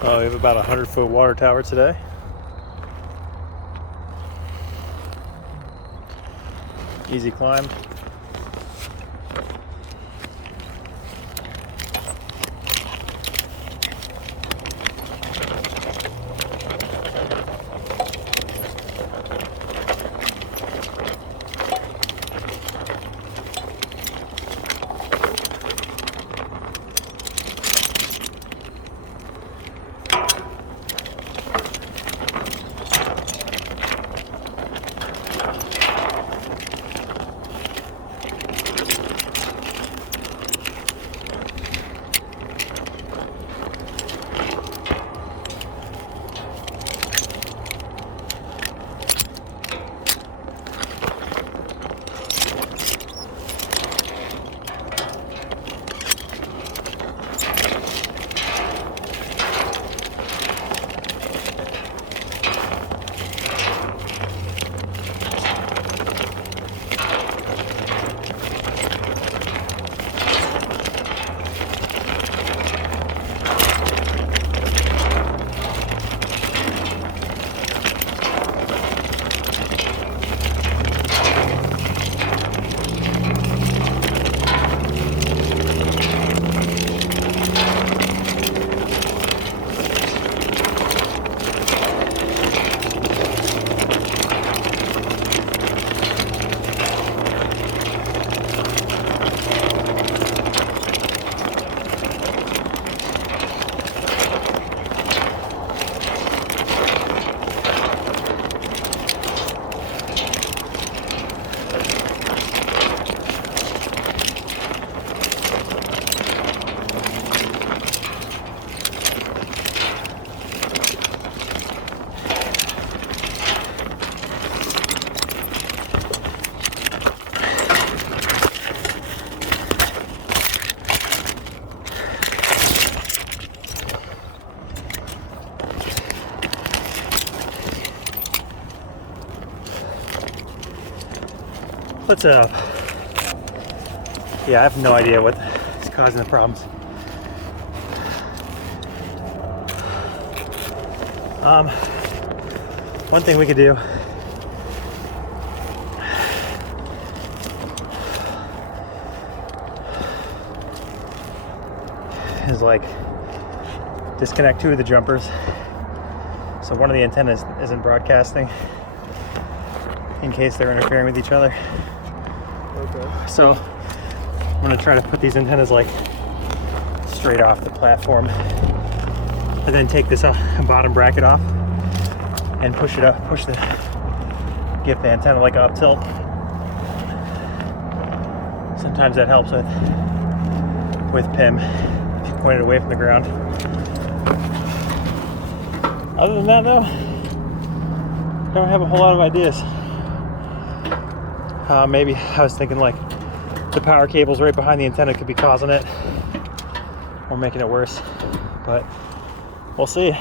We have about a 100-foot water tower today. Easy climb. Let's yeah, I have no idea what is causing the problems. One thing we could do is like disconnect two of the jumpers so one of the antennas isn't broadcasting in case they're interfering with each other. Okay. So I'm gonna try to put these antennas like straight off the platform and then take this bottom bracket off and push it up, give the antenna like up tilt. Sometimes that helps with PIM if you point it away from the ground. Other than that though, I don't have a whole lot of ideas. Maybe I was thinking like the power cables right behind the antenna could be causing it or making it worse, but we'll see.